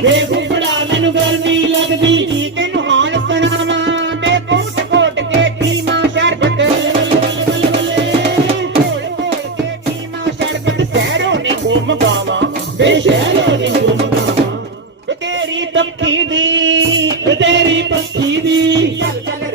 ਵੇ ਫੁੱਫੜਾ ਮੈਨੂੰ ਗਰਮੀ ਲੱਗਦੀ ਕੀ ਤੈਨੂੰ ਹਾਲ ਸੁਣਾਵਾਂ ਬੇ ਕੋਟ ਕੋਟ ਕੇ ਪੀਵਾਂ ਸ਼ਰਬਤ ਘੋਲ ਘੋਲ ਕੇ ਪੀਵਾਂ ਸ਼ਰਬਤ ਸ਼ਹਿਰੋਂ ਨੇ ਘੁੰਮ ਗਾਵਾਂ ਵੇ ਸ਼ਹਿਰੋਂ ਨੀ ਘੁੰਮਦਾ ਤੇਰੀ ਪੱਖੀ ਦੀ ਤੇਰੀ ਪੱਖੀ ਦੀ ਚੱਲ ਚੱਲ